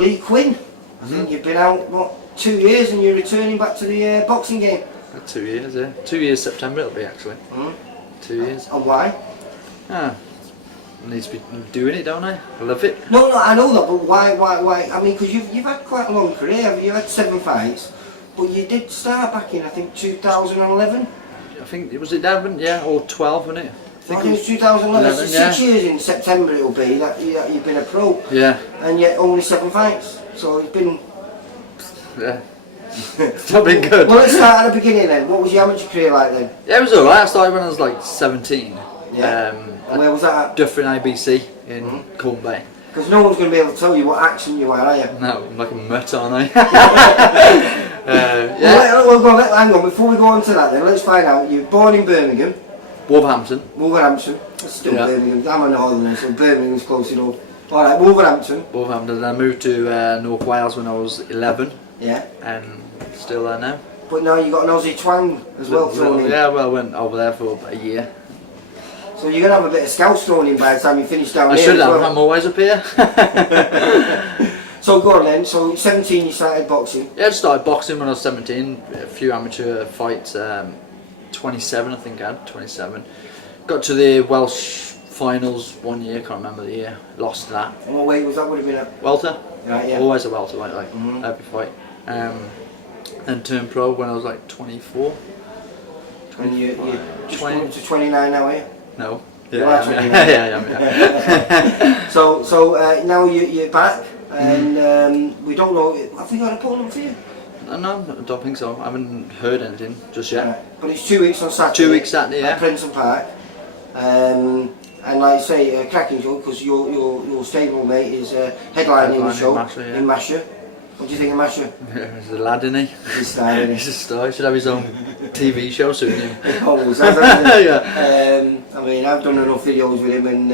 Lee Quinn. I think you've been out, what, 2 years and you're returning back to the boxing game? 2 years, yeah. 2 years September it'll be actually. 2 years. And why? I need to be doing it, don't I? I love it. No, I know that, but why? I mean, because you've had quite a long career. You've had 7 fights, but you did start back in, I think, 2011. I think, was it 11? Yeah, or 12, wasn't it? I think it was 2011. 11, So 6 years in September it'll be that you've been a pro. Yeah. And yet only 7 fights. So it's been... Yeah. It's not been good. Well, let's start at the beginning then. What was your amateur career like then? Yeah, it was alright. I started when I was like 17. Yeah. And where was that at? Dufferin IBC in Colne Bay. Because no one's going to be able to tell you what accent you are you? No, I'm like a mutt, aren't I? Yeah. Well, hang on, before we go on to that then, let's find out. You were born in Birmingham. Wolverhampton. Wolverhampton. That's still Birmingham. I'm a northerner, so Birmingham's close enough. Alright, Wolverhampton. Wolverhampton. Then I moved to North Wales when I was 11. Yeah. And still there now. But now you got an Aussie twang as well thrown in. Yeah, well, I went over there for a year. So you're going to have a bit of scouts thrown in by the time you finish down I here. should have. Well. I'm always up here. So go on then. So 17 you started boxing. Yeah, I started boxing when I was 17. A few amateur fights. 27, I think I had 27. Got to the Welsh finals 1 year. Can't remember the year. Lost that. And what weight was that? Would have been at? Welter. Right, yeah. Always a welterweight, like every fight. And turned pro when I was like 24. And you're 20 to 29 now, are you? No. You are 29. Yeah. So now you're back, and we don't know. Have we got an opponent for you? No, I don't think so. I haven't heard anything just yet. Right. But it's 2 weeks on Saturday. 2 weeks Saturday, yeah. At Princeton Park. And like I say, a cracking show because your stable mate is headlining the show in Masher. What do you think of Masher? Yeah, he's a lad, isn't he? He's a star, isn't he? He's a star. He should have his own TV show soon. He always has, hasn't he? Yeah. I mean, I've done enough videos with him, and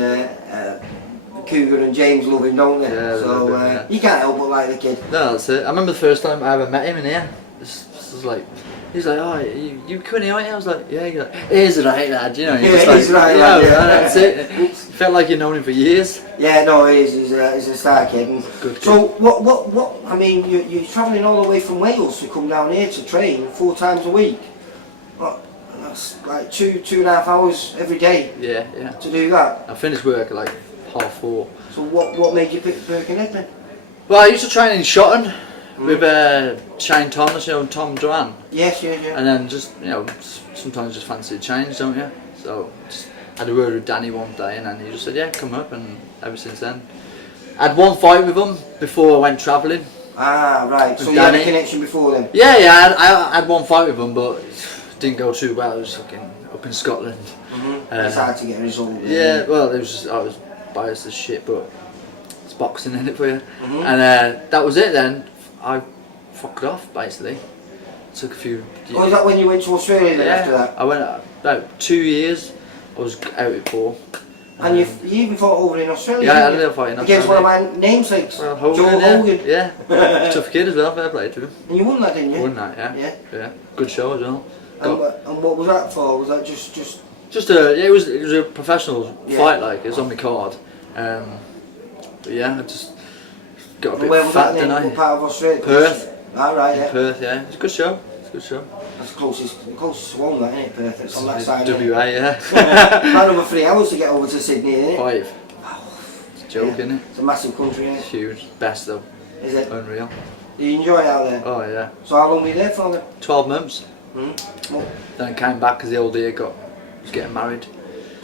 Cougar and James love him, don't they? Yeah, so love him, yeah. you can't help but like the kid. No, that's it. I remember the first time I ever met him in here. This was like, he's like, oh, you Quinny, aren't you? I was like, yeah. He's like, he's right, lad. You know, Yeah, just like, he's right, lad, yeah. That's it. Felt like you'd known him for years. Yeah, no, he is. He's a star kid. And Good kid. so what? I mean, you're travelling all the way from Wales to come down here to train 4 times a week. What? That's like 2.5 hours every day. Yeah. To do that. I finished work at like 4:30. So what made you pick Birkenhead then? Well, I used to train in Shotton with Shane Thomas, you know, and Tom Duran. Yes. And then just, you know, sometimes just fancy a change, don't you? So just had a word with Danny one day, and then he just said, yeah, come up, and ever since then. I had 1 fight with him before I went travelling. Ah, right. So you had a connection before then? Yeah, I had 1 fight with him, but it didn't go too well. It was fucking up in Scotland. It's hard to get a result. Yeah, well, it was just, I was biased as shit, but it's boxing in it for you. And that was it then. I fucked off, basically. Took a few... Oh, is that when you went to Australia then after that? I went about 2 years. I was out at 4. And you even fought over in Australia? Yeah, I had a little fight in against Australia. one of my namesakes, Well, Hogan, Joe Hogan. Yeah. Tough kid as well, fair play to him. And you won that, didn't you? Won that, yeah. Good show as well. And what was that for? Was that just... Just it was a professional fight, like, it was on my card. But yeah, I just got a bit where was fat, that then? didn't I? What part of Australia? Perth. Ah, right, yeah. Perth, yeah. It's a good show. That's the closest to one, that, isn't it, Perth? It's on that side. WA, yeah. About over 3 hours to get over to Sydney, isn't it? 5. It's a joke, isn't it? It's a massive country, isn't It's it? huge. Best though. Is it? Unreal. Do you enjoy it out there? Oh yeah. So how long were you there for then? 12 months. Well, Then I came back because the old year was getting married.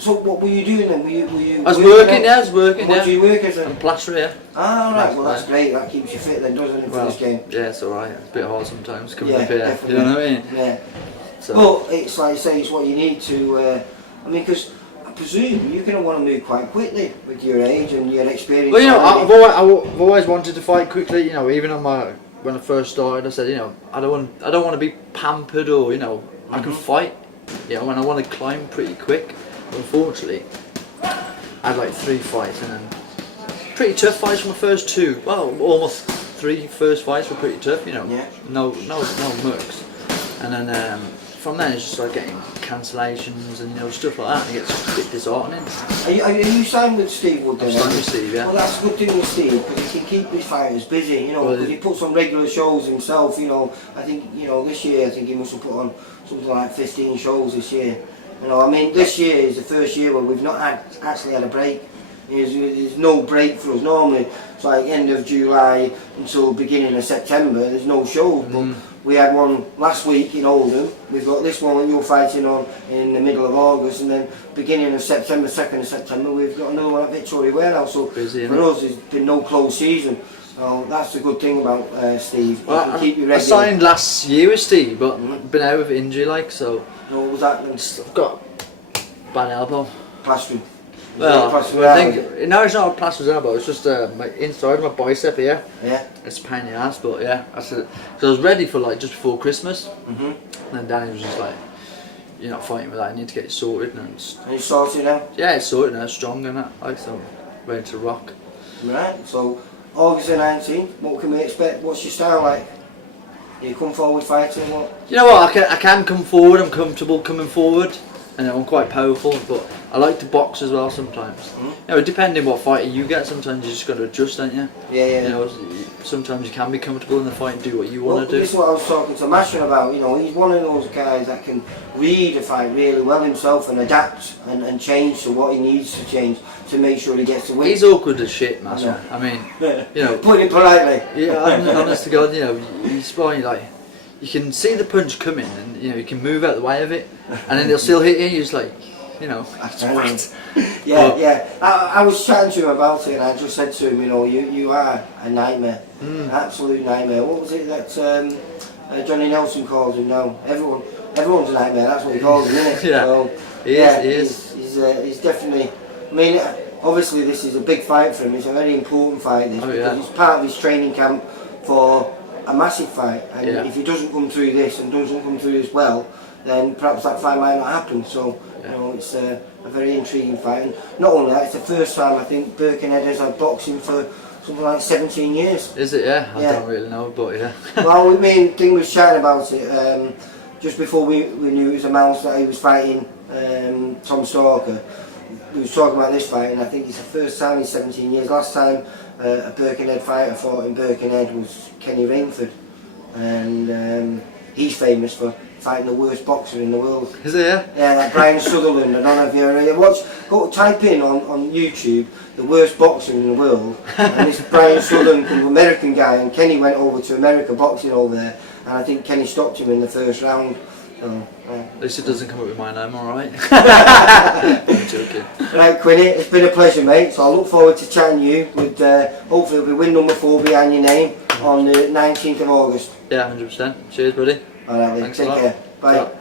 so what were you doing then? Were you I was working, yeah. What do you work as I'm then? plasterer, yeah. Ah, right. Well, that's great. That keeps you fit then, doesn't it, for this game? Yeah, it's alright. It's a bit hard sometimes coming Yeah, up here. definitely. You know what I mean? Yeah. So, Well, it's like I say, it's what you need to. I mean, because I presume you're going to want to move quite quickly with your age and your experience. well, you know, already. I've always wanted to fight quickly. You know, even on when I first started, I said, you know, I don't want to be pampered or, you know, I can fight. You know, and I want to climb pretty quick. But unfortunately, I had like 3 fights and then pretty tough fights from the first 2. Well, almost 3 first fights were pretty tough. You know, Yeah. no mucks. And then from then it's just like getting cancellations and stuff like that. And it gets a bit disheartening. Are you signed with Steve Wood then? I'm signed with Steve, yeah. Well, that's a good thing with Steve because he can keep his fighters busy, Well, because he puts on regular shows himself, I think, this year, I think he must have put on something like 15 shows this year. I mean, this year is the first year where we've not actually had a break. There's no break for us. Normally, it's like end of July until beginning of September, there's no shows. But we had one last week in Oldham. We've got this one that you're fighting on in the middle of August, and then beginning of September, 2nd of September, we've got another one at Victoria Warehouse. So busy, for us, there's been no closed season. So that's the good thing about Steve. Well, keep you I regular. signed last year with Steve, but been out with injury, so What was that? I've got bad elbow. Plastering. Well, Plastering I out, think no, it's not a plastered elbow. It's just my inside of my bicep here. Yeah. It's a pain in the ass, but yeah, that's it. So I was ready for just before Christmas, Mhm. and then Danny was just like, "You're not fighting with that. You need to get it sorted." And And you sorted now. yeah, it's sorted now, strong and that. So ready to rock. Right. So August the 19th. What can we expect? What's your style like? You come forward fighting what? You know what? I can come forward. I'm comfortable coming forward, and I'm quite powerful. But I like to box as well sometimes. Depending what fighter you get, sometimes you just got to adjust, don't you? Yeah. Sometimes you can be comfortable in the fight and do what you Well, want to do. this is what I was talking to Masha about. He's one of those guys that can read a fight really well himself and adapt and change to what he needs to change to make sure he gets the win. He's awkward as shit, Masha. I mean, Put it politely. yeah, honest to God, he's probably you can see the punch coming, and you can move out the way of it, and then he'll still hit you. You're just like, Yeah. I was chatting to him about it, and I just said to him, you are a nightmare, absolute nightmare. What was it that Johnny Nelson calls him now? Everyone's a nightmare. That's what he calls him, isn't it? Yeah. So, He is. He's definitely. I mean, obviously this is a big fight for him. It's a very important fight. Because it's part of his training camp for a massive fight. And if he doesn't come through this and doesn't come through this well, then perhaps that fight might not happen. So it's a very intriguing fight. And not only that, it's the first time I think Birkenhead has had boxing for something like 17 years. Is it? Yeah, I don't really know, but yeah. Well, we main thing was chatting about it just before we knew it was announced that he was fighting Tom Stalker. We was talking about this fight, and I think it's the first time in 17 years. Last time a Birkenhead fighter fought in Birkenhead was Kenny Rainford, and he's famous for fighting the worst boxer in the world. Is it? Yeah. Yeah, like Brian Sutherland. I don't know if you ever type in on YouTube the worst boxer in the world, and this Brian Sutherland, an American guy, and Kenny went over to America boxing over there, and I think Kenny stopped him in the first round. So, At least it doesn't come up with my name, alright? I'm joking. Right, Quinny, it's been a pleasure, mate. So I look forward to chatting you with hopefully it'll be win number 4 behind your name on the 19th of August. Yeah, 100%. Cheers, buddy. Alright, Thanks take a lot. care. Bye. Ciao.